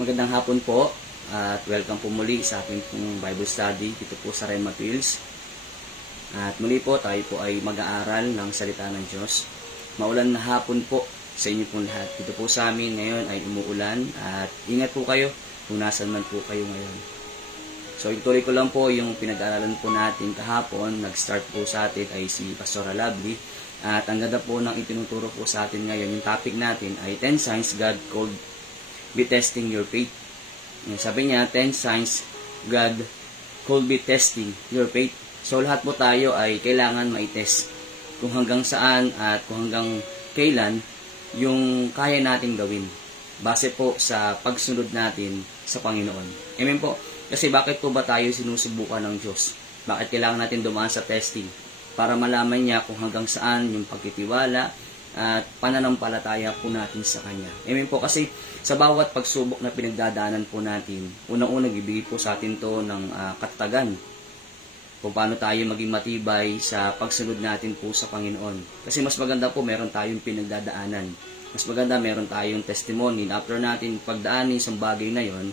Magandang hapon po at welcome po muli sa ating pong Bible study dito po sa Rema Fields. At muli po tayo po ay mag-aaral ng salita ng Diyos. Maulan na hapon po sa inyo pong lahat. Dito po sa amin ngayon ay umuulan at ingat po kayo kung nasan man po kayo ngayon. So ituloy ko lang po yung pinag-aaralan po natin kahapon. Nag-start po sa atin ay si Pastor Lovely. At ang ganda po ng itinuturo po sa atin ngayon, yung topic natin ay 10 signs God could be testing your faith. Sabi niya, 10 signs God could be testing your faith. So lahat po tayo ay kailangan ma-test kung hanggang saan at kung hanggang kailan yung kaya nating gawin base po sa pagsunod natin sa Panginoon. Amen po. Kasi bakit po ba tayo sinusubukan ng Diyos? Bakit kailangan natin dumaan sa testing? Para malaman niya kung hanggang saan yung pagtitiwala at pananampalataya po natin sa Kanya. Amen po. Kasi sa bawat pagsubok na pinagdadaanan po natin, unang-unang ibigay po sa atin to ng katatagan kung paano tayo maging matibay sa pagsunod natin po sa Panginoon. Kasi mas maganda po meron tayong pinagdadaanan. Mas maganda meron tayong testimony na after natin pagdaanin sa bagay na yon,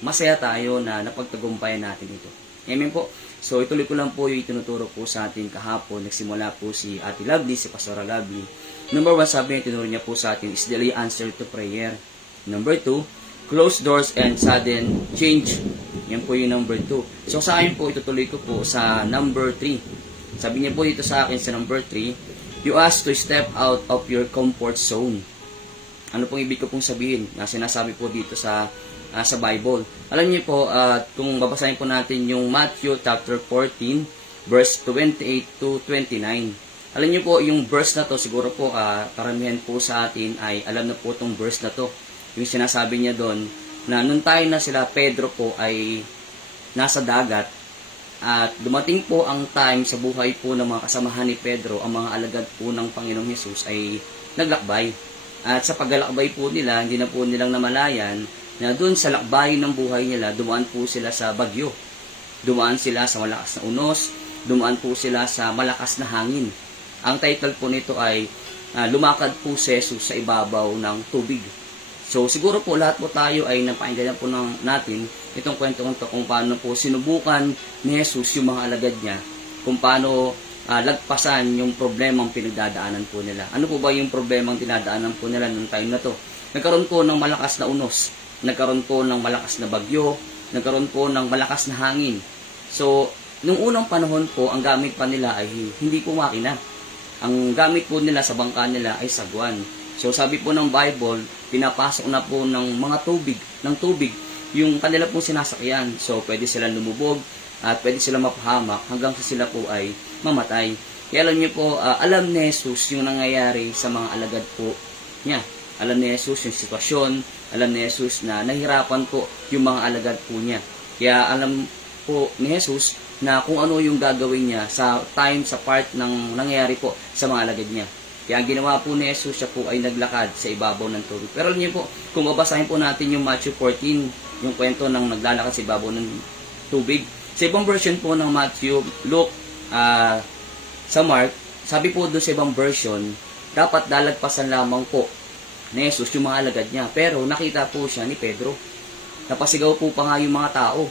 masaya tayo na napagtagumpayan natin ito. Amen po. So ituloy ko lang po yung itinuturo po sa atin kahapon. Nagsimula po si Ate Lovely, si Pastor Lovely. Number 1, sabi niya, tinuro niya po sa atin is delay answer to prayer. Number 2, closed doors and sudden change. Yan po yung number 2. So sa akin po, itutuloy ko po sa number 3. Sabi niya po dito sa akin sa number 3, you ask to step out of your comfort zone. Ano pong ibig ko pong sabihin? Na sinasabi po dito sa Bible. Alam niyo po, kung babasahin po natin yung Matthew chapter 14, verse 28 to 29. Alam niyo po, yung verse na to, siguro po, karamihan po sa atin ay alam na po itong verse na to. Yung sinasabi niya doon, na nung tayo na sila, Pedro po ay nasa dagat, at dumating po ang time sa buhay po ng mga kasamahan ni Pedro, ang mga alagad po ng Panginoong Hesus ay naglakbay. At sa paglalakbay po nila, hindi na po nilang namalayan, na doon sa lakbayin ng buhay nila, dumaan po sila sa bagyo. Dumaan sila sa malakas na unos, dumaan po sila sa malakas na hangin. Ang title po nito ay lumakad po si Jesus sa ibabaw ng tubig. So siguro po lahat po tayo ay napakinggan po natin itong kwento kung paano po sinubukan ni Jesus yung mga alagad niya, kung paano lagpasan yung problemang pinagdadaanan po nila. Ano po ba yung problemang dinadaanan po nila nung time na to? Nagkaroon po ng malakas na unos, nagkaroon po ng malakas na bagyo, nagkaroon po ng malakas na hangin. So, nung unang panahon po, ang gamit pa nila ay hindi po makina. Ang gamit po nila sa bangka nila ay sagwan. So, sabi po ng Bible, pinapasok na po ng tubig, yung kanila pong sinasakyan. So, pwede silang lumubog at pwede silang mapahamak hanggang sa sila po ay mamatay. Kaya alam niyo po, alam ni Jesus yung nangyayari sa mga alagad po niya. Alam ni Jesus yung sitwasyon, alam ni Jesus na nahirapan po yung mga alagad po niya. Kaya alam po ni Jesus na kung ano yung gagawin niya sa time, sa part ng nangyayari po sa mga alagad niya. Kaya ang ginawa po ni Jesus, siya po ay naglakad sa ibabaw ng tubig. Pero alam niyo po, kung babasahin po natin yung Matthew 14, yung kwento ng naglalakad sa ibabaw ng tubig, sa ibang version po ng Matthew, Luke, sa Mark, sabi po doon sa ibang version, dapat dalagpasan lamang po ni Jesus yung mga alagad niya. Pero nakita po siya ni Pedro. Napasigaw po pa nga yung mga tao.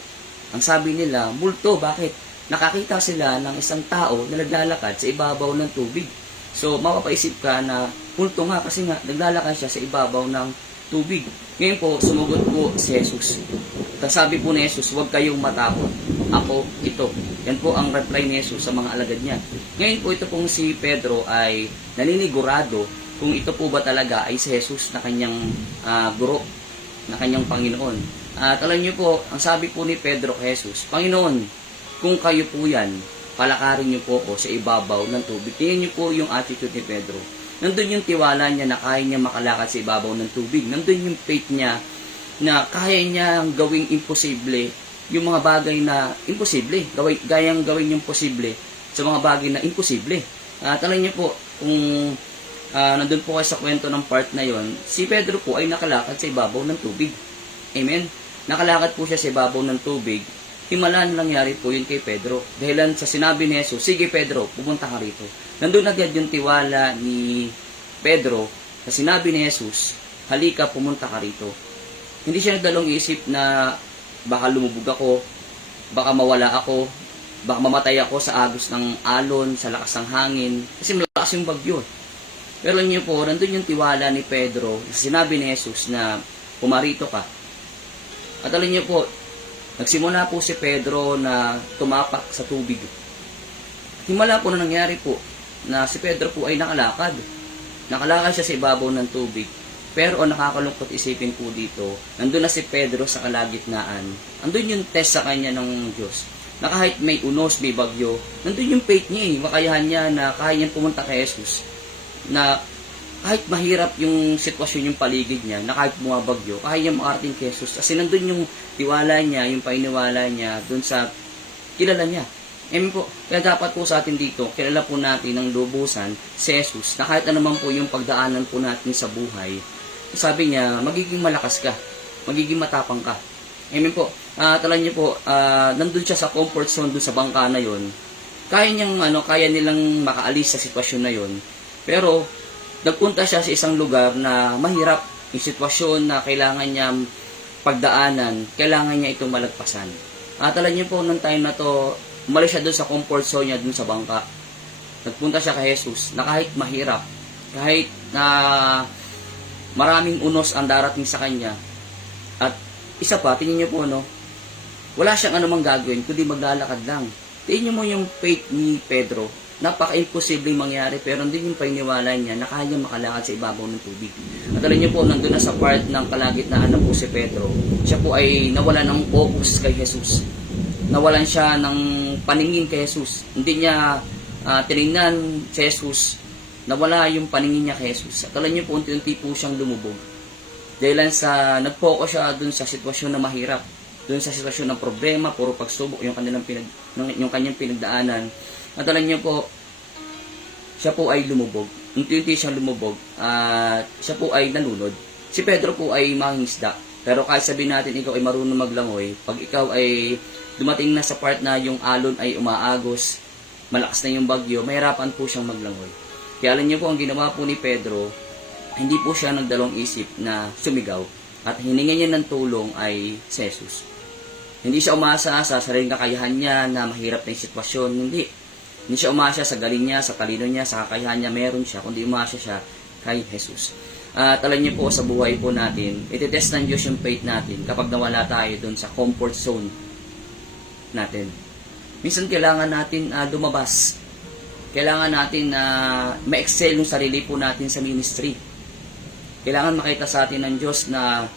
Ang sabi nila, multo, bakit? Nakakita sila ng isang tao na naglalakad sa ibabaw ng tubig. So, mapapaisip ka na multo nga kasi nga naglalakad siya sa ibabaw ng tubig. Ngayon po, sumugot po si Jesus. Sabi po ni Jesus, huwag kayong matakot. Ako ito. Yan po ang reply ni Jesus sa mga alagad niya. Ngayon po, ito pong si Pedro ay naninigurado kung ito po ba talaga ay si Jesus na kanyang guro, na kanyang Panginoon. At alam niyo po, ang sabi po ni Pedro kay Jesus, Panginoon, kung kayo po yan, palakarin niyo po ako sa ibabaw ng tubig. Tingnan niyo po yung attitude ni Pedro. Nandun yung tiwala niya na kaya niya makalakad sa ibabaw ng tubig. Nandun yung faith niya na kaya niya gawing imposible yung mga bagay na imposible. Gayang gawin yung posible sa mga bagay na imposible. At alam niyo po, kung nandun po kayo sa kwento ng part na yon, si Pedro po ay nakalakad sa ibabaw ng tubig. Amen? Nakalakad po siya sa ibabaw ng tubig. Himalan nangyari po yun kay Pedro. Dahilan sa sinabi ni Jesus, sige Pedro, pumunta ka rito. Nandun agad yung tiwala ni Pedro sa sinabi ni Jesus, halika, pumunta ka rito. Hindi siya nagdalawang isip na baka lumubog ako, baka mawala ako, baka mamatay ako sa agos ng alon, sa lakas ng hangin, kasi malakas yung bagyo. Pero alam niyo po, nandun yung tiwala ni Pedro, sinabi ni Jesus na pumarito ka. At alam niyo po, nagsimula po si Pedro na tumapak sa tubig. Himala po na nangyari po, na si Pedro po ay nakalakad. Nakalakad siya sa ibabaw ng tubig. Pero ang nakakalungkot isipin po dito, nandun na si Pedro sa kalagitnaan. Nandun yung test sa kanya ng Diyos. Na kahit may unos, may bagyo, nandun yung faith niya makayahan niya na kaya niyang pumunta kay Jesus. Na kahit mahirap yung sitwasyon yung paligid niya, na kahit bumabagyo, kaya niya makarating kay Jesus. Kasi nandun yung tiwala niya, yung painiwala niya, dun sa kilala niya. Po, kaya dapat po sa atin dito, kilala po natin ng lubusan si Jesus, na kahit anuman po yung pagdaanan po natin sa buhay, sabi niya, magiging malakas ka, magiging matapang ka. Po, tala niyo po, nandun siya sa comfort zone dun sa bangka na yon. Kaya nilang makaalis sa sitwasyon na yon. Pero, nagpunta siya sa isang lugar na mahirap yung sitwasyon na kailangan niya pagdaanan, kailangan niya itong malagpasan. Tala niyo po, nung time na to, umalis siya dun sa comfort zone niya dun sa bangka. Nagpunta siya kay Jesus na kahit mahirap, kahit na maraming unos ang darating sa kanya. At isa pa, tingin niyo po, wala siyang anumang gagawin, kundi maglalakad lang. Tingin niyo mo yung faith ni Pedro. Napaka-imposibleng mangyari, pero hindi yung painiwala niya na kaya makalakad sa ibabaw ng tubig. At alam niyo po, nandun na sa part ng kalagitnaan na po si Pedro, siya po ay nawala ng focus kay Jesus. Nawalan siya ng paningin kay Jesus. Hindi niya tinignan si Jesus. Nawala yung paningin niya kay Jesus. At alam niyo po, unti-unti po siyang lumubog. Dahil sa nag-focus siya dun sa sitwasyon na mahirap. Dun sa sitwasyon ng problema, puro pagsubok, yung kanyang pinagdaanan. At alam niyo po, siya po ay lumubog. Unti-unti siyang lumubog. Siya po ay nalunod. Si Pedro po ay mangingisda. Pero kahit sabihin natin ikaw ay marunong maglangoy, pag ikaw ay dumating na sa part na yung alon ay umaagos, malakas na yung bagyo, mahirapan po siyang maglangoy. Kaya alam niyo po, ang ginawa po ni Pedro, hindi po siya nagdalawang isip na sumigaw. At hininga niya ng tulong ay si Jesus. Hindi siya umasa sa sariling kakayahan niya na mahirap na yung sitwasyon. Hindi siya umasa sa galing niya, sa talino niya, sa kakayahan niya, meron siya. Kundi umasa siya kay Jesus. At alam niyo po, sa buhay po natin, ititest ng Diyos yung faith natin kapag nawala tayo dun sa comfort zone natin. Minsan kailangan natin lumabas. Kailangan natin ma-excel yung sarili po natin sa ministry. Kailangan makita sa atin ng Diyos na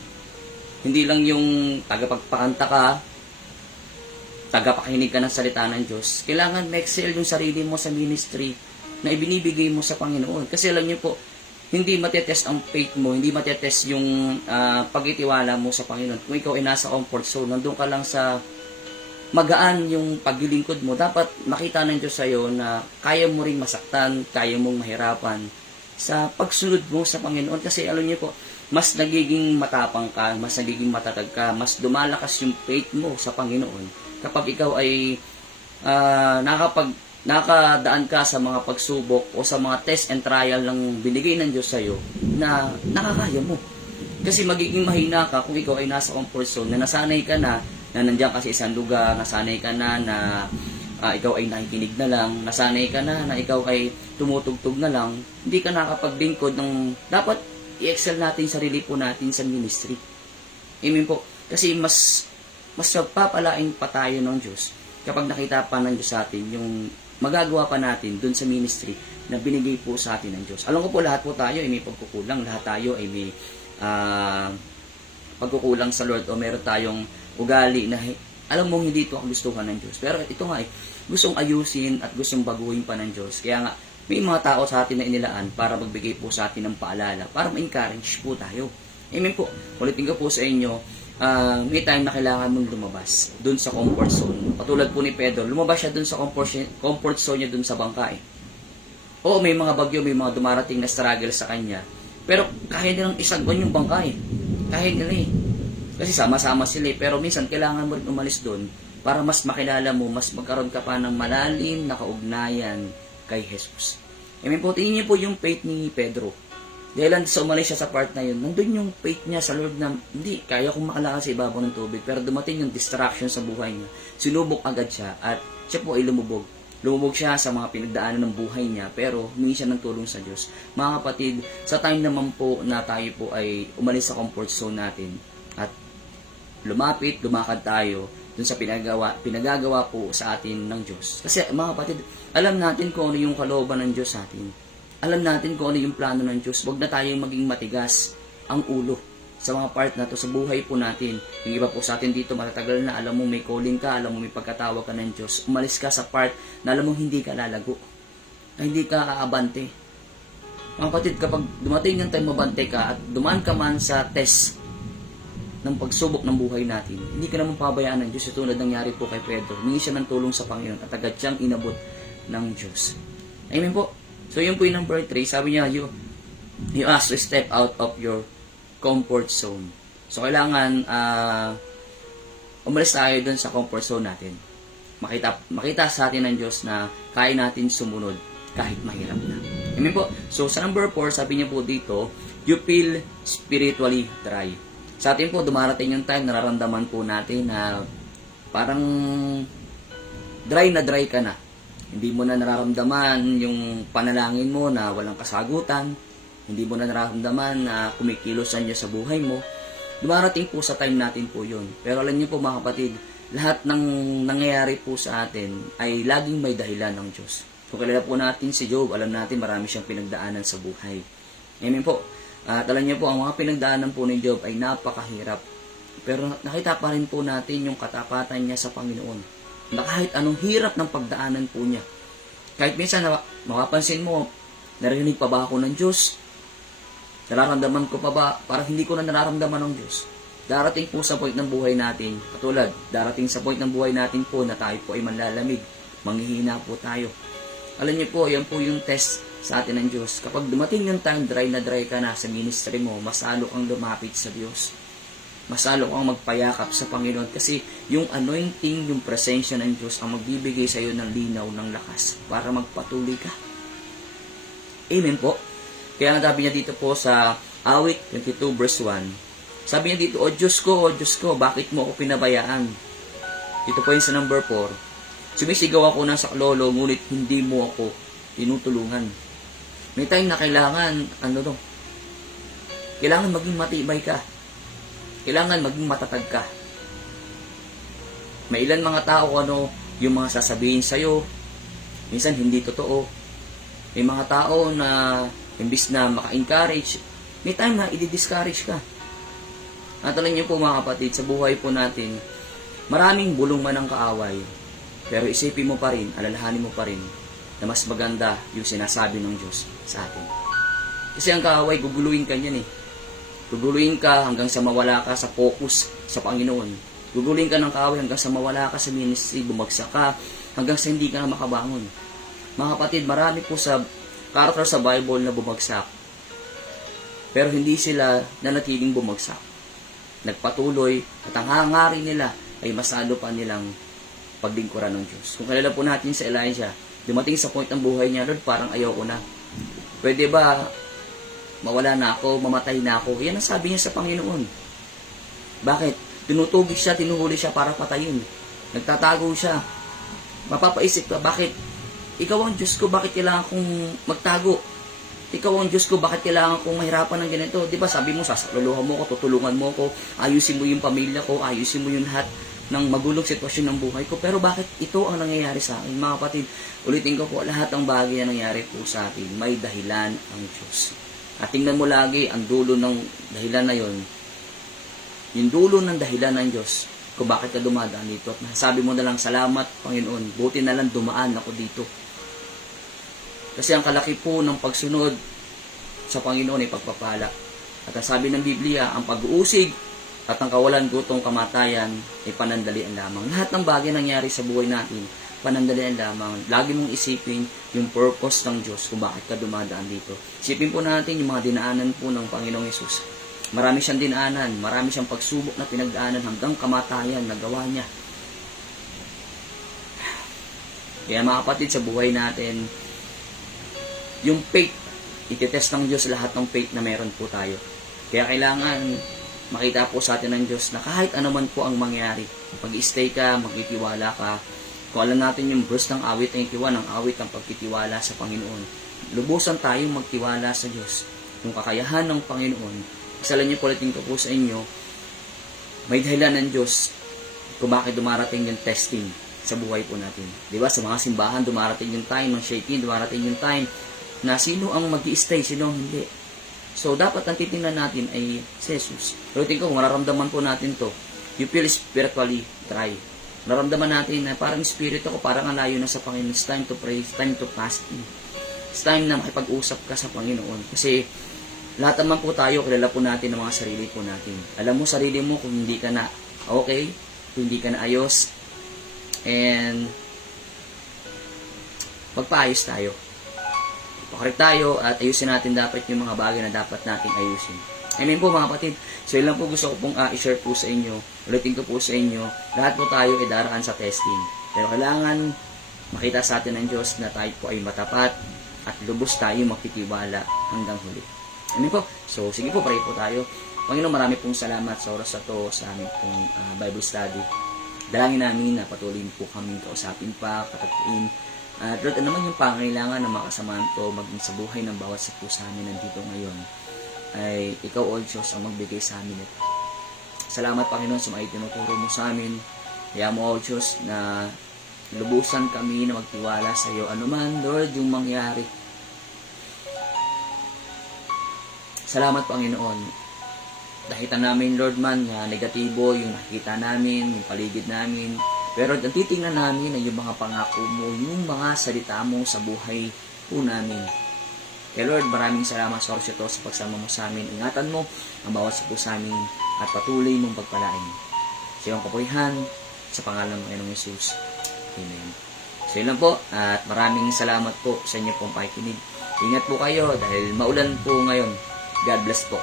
hindi lang yung tagapagpakanta ka, tagapakinig ka ng salita ng Diyos. Kailangan ma-excel yung sarili mo sa ministry na ibinibigay mo sa Panginoon. Kasi alam niyo po, hindi matetest ang faith mo, hindi matetest yung pagtitiwala mo sa Panginoon. Kung ikaw ay nasa comfort zone, nandun ka lang sa magaan yung paglilingkod mo, dapat makita ng Diyos sa'yo na kaya mo ring masaktan, kaya mong mahirapan sa pagsunod mo sa Panginoon. Kasi alam niyo po, mas nagiging matapang ka, mas nagiging matatag ka, mas dumalakas yung faith mo sa Panginoon kapag ikaw ay nakadaan ka sa mga pagsubok o sa mga test and trial ng binigay ng Diyos sa'yo na nakakaya mo. Kasi magiging mahina ka kung ikaw ay nasa comfort zone na nasanay ka na nandiyan ka sa isang lugar, nasanay ka na ikaw ay nakikinig na lang, nasanay ka na ikaw ay tumutugtog na lang, hindi ka nakapaglingkod ng dapat i-excel natin sarili po natin sa ministry. Amen po. Kasi mas magpapalain pa tayo ng Diyos kapag nakita pa ng Diyos sa atin yung magagawa pa natin dun sa ministry na binigay po sa atin ng Diyos. Alam ko po, lahat po tayo ay may pagkukulang, lahat tayo ay may pagkukulang sa Lord o meron tayong ugali na alam mo hindi ito ang gustuhan ng Diyos. Pero ito nga gustong ayusin at gustong baguhin pa ng Diyos. Kaya nga, may mga tao sa atin na inilaan para magbigay po sa atin ng paalala, para ma-encourage po tayo. Amen po. Ulitin ko po sa inyo, may time na kailangan mong lumabas dun sa comfort zone. Patulad po ni Pedro, lumabas siya dun sa comfort zone niya dun sa bangka. Oo, may mga bagyo, may mga dumarating na struggle sa kanya. Pero kaya nilang isagwan yung bangka. Kaya nila Kasi sama-sama sila pero minsan kailangan mo rin umalis doon para mas makilala mo, mas magkaroon ka pa ng malalim na kaugnayan kay Jesus. Amen po, tingin niyo po yung faith ni Pedro. Dahil lang sa umalis siya sa part na yun, nandun yung faith niya sa Lord na, hindi, kaya kong makalakad sa ibabaw ng tubig. Pero dumating yung distraction sa buhay niya. Sinubok agad siya at siya po ay lumubog. Lumubog siya sa mga pinagdaanan ng buhay niya, pero humingi siya ng tulong sa Diyos. Mga kapatid, sa time naman po na tayo po ay umalis sa comfort zone natin at lumakad tayo dun sa pinagagawa po sa atin ng Diyos. Kasi mga kapatid, alam natin kung ano yung kalooban ng Diyos sa atin. Alam natin kung ano yung plano ng Diyos. Huwag na tayong maging matigas ang ulo sa mga part na to sa buhay po natin. Yung iba po sa atin dito matatagal na, alam mo may calling ka, alam mo may pagkatawag ka ng Diyos. Umalis ka sa part na alam mo hindi ka lalago, na hindi ka aabante. Mga kapatid, kapag dumating yung time mabante ka at dumaan ka man sa test ng pagsubok ng buhay natin, hindi ka naman pabayaan ng Diyos. Ito na nangyari po kay Pedro. Humingi siya ng tulong sa Panginoon at agad siyang inabot ng Diyos. Amen po. So yun po yung number 3. Sabi niya, you have to step out of your comfort zone. So kailangan umalis tayo dun sa comfort zone natin. Makita sa atin ng Diyos na kaya natin sumunod kahit mahirap na. Amen po. So sa number 4, sabi niya po dito, you feel spiritually dry. Sa atin po, dumarating yung time, nararamdaman po natin na parang dry na dry ka na. Hindi mo na nararamdaman yung panalangin mo na walang kasagutan. Hindi mo na nararamdaman na kumikilos ang Diyos sa buhay mo. Dumarating po sa time natin po yun. Pero alam niyo po mga kapatid, lahat ng nangyayari po sa atin ay laging may dahilan ng Diyos. Kung kilala po natin si Job, alam natin marami siyang pinagdaanan sa buhay. Amen po. At alam niyo po, ang mga pinagdaanan po ni Job ay napakahirap. Pero nakita pa rin po natin yung katapatan niya sa Panginoon. Na kahit anong hirap ng pagdaanan po niya. Kahit minsan, mapapansin mo, narinig pa ba ako ng Diyos? Nararamdaman ko pa ba? Parang hindi ko na nararamdaman ng Diyos. Darating po sa point ng buhay natin, katulad, darating sa point ng buhay natin po na tayo po ay manlalamig. Manghihina po tayo. Alam niyo po, yan po yung test sa atin ng Diyos. Kapag dumating yung time, dry na dry ka na sa ministry mo, mas lalo kang lumapit sa Diyos. Mas lalo kang magpayakap sa Panginoon kasi yung anointing, yung presensya ng Diyos ang magbibigay sa iyo ng linaw, ng lakas para magpatuloy ka. Amen po. Kaya nga sabi niya dito po sa Awit 22 verse 1, sabi niya dito, O Diyos ko, bakit mo ako pinabayaan? Ito po yung sa number 4. Sumisigaw ako ng saklolo, ngunit hindi mo ako tinutulungan. May time na kailangan, kailangan maging matibay ka. Kailangan maging matatag ka. May ilan mga tao yung mga sasabihin sa'yo, minsan hindi totoo. May mga tao na imbis na maka-encourage, may time na i-discourage ka. At alam niyo po mga kapatid, sa buhay po natin, maraming bulong man ang kaaway, pero isipin mo pa rin, alalahanin mo pa rin, na mas maganda yung sinasabi ng Diyos sa atin. Kasi ang kaaway, guguluhin ka niyan eh. Guguluhin ka hanggang sa mawala ka sa focus sa Panginoon. Guguluhin ka ng kaaway hanggang sa mawala ka sa ministry, bumagsak ka, hanggang sa hindi ka na makabangon. Mga kapatid, marami po sa character sa Bible na bumagsak. Pero hindi sila nanatiling bumagsak. Nagpatuloy at ang hangarin nila ay masalo pa nilang paglingkuran ng Diyos. Kung kalala po natin sa Elijah, dumating sa point ng buhay niya, Lord, parang ayaw ko na. Pwede ba mawala na ako, mamatay na ako? Yan ang sabi niya sa Panginoon. Bakit? Tinutugis siya, tinuhuli siya para patayin. Nagtatago siya. Mapapaisip ka, bakit? Ikaw ang Diyos ko, bakit kailangan kong magtago? Ikaw ang Diyos ko, bakit kailangan kong mahirapan ng ganito? Di ba sabi mo, sasakluluhan mo ko, tutulungan mo ko, ayusin mo yung pamilya ko, ayusin mo yung lahat ng magulong sitwasyon ng buhay ko. Pero bakit ito ang nangyayari sa akin? Mga kapatid, ulitin ko po, lahat ng bagay na nangyayari po sa atin, may dahilan ang Diyos. At tingnan mo lagi ang dulo ng dahilan na yon. Yung dulo ng dahilan ng Diyos kung bakit ka dumadaan dito. At sabi mo na lang, salamat Panginoon, buti na lang dumaan ako dito. Kasi ang kalaki po ng pagsunod sa Panginoon ay pagpapala. At ang sabi ng Biblia, ang pag-uusig at ang kawalan gutong kamatayan ay panandalian lamang. Lahat ng bagay nangyari sa buhay natin, panandalian lamang. Lagi mong isipin yung purpose ng Diyos kung bakit ka dumadaan dito. Isipin po natin yung mga dinaanan po ng Panginoong Yesus. Marami siyang dinaanan, marami siyang pagsubok na pinagdaanan hanggang kamatayan na gawa niya. Kaya mga kapatid, sa buhay natin, yung faith itetest ng Diyos lahat ng faith na meron po tayo. Kaya kailangan makita po sa atin ng Diyos na kahit ano man po ang mangyari, pag-stay ka, magtitiwala ka. Kung alam natin yung verse ng awit 91, ang awit ng pagtitiwala sa Panginoon, lubusan tayong magtiwala sa Diyos. Yung kakayahan ng Panginoon, isalan niyo po ulitin ko po sa inyo, may dahilan ng Diyos kung bakit dumarating yung testing sa buhay po natin. Diba? Sa mga simbahan, dumarating yung time ng shaking, dumarating yung time na sino ang mag-i-stay, sino ang hindi. So, dapat ang titingnan natin ay si Jesus. Ulitin ko, kung nararamdaman po natin to, you feel spiritually dry. Nararamdaman natin na parang spirit ako, parang ang layo na sa Panginoon. It's time to pray, it's time to fast. It's time na makipag-usap ka sa Panginoon. Kasi lahat naman po tayo, kilala po natin ng mga sarili po natin. Alam mo sarili mo kung hindi ka na okay, kung hindi ka na ayos, and magpaayos tayo. Pakorek tayo at ayusin natin dapat yung mga bagay na dapat nating ayusin. Amen po mga kapatid. So yun lang po gusto ko pong i-share po sa inyo. Ulitin ko po sa inyo. Lahat po tayo ay daraan sa testing. Pero kailangan makita sa atin ng Diyos na tayo po ay matapat at lubos tayo magtitiwala hanggang huli. Amen po. So sige po, pray po tayo. Panginoon, marami pong salamat sa oras na to sa aming pong Bible study. Dalangin namin na patuloy po kami kausapin pa, katagpuin. At Lord, ano naman yung pangailangan ng mga kasamahan ko maging sa buhay ng bawat sa puso namin nandito ngayon, ay ikaw, O Diyos, ang magbigay sa amin ito. Salamat, Panginoon, sa mga itinuturo mo sa amin. Kaya mo, O Diyos, na lubusan kami na magtiwala sa iyo. Ano man, Lord, yung mangyari. Salamat, Panginoon. Nakita namin, Lord man, na negatibo yung nakikita namin, yung paligid namin. Pero ang titingnan namin ay yung mga pangako mo, yung mga salita mo sa buhay po namin. Kaya Lord, maraming salamat sa oras ito sa pagsama mo sa amin. Ingatan mo ang bawat sa po sa amin at patuloy mong pagpalain. Sa iyong kapurihan, sa pangalan ng Panginoong Yesus. Amen. So yun lang po, at maraming salamat po sa inyo pong pakikinig. Ingat po kayo dahil maulan po ngayon. God bless po.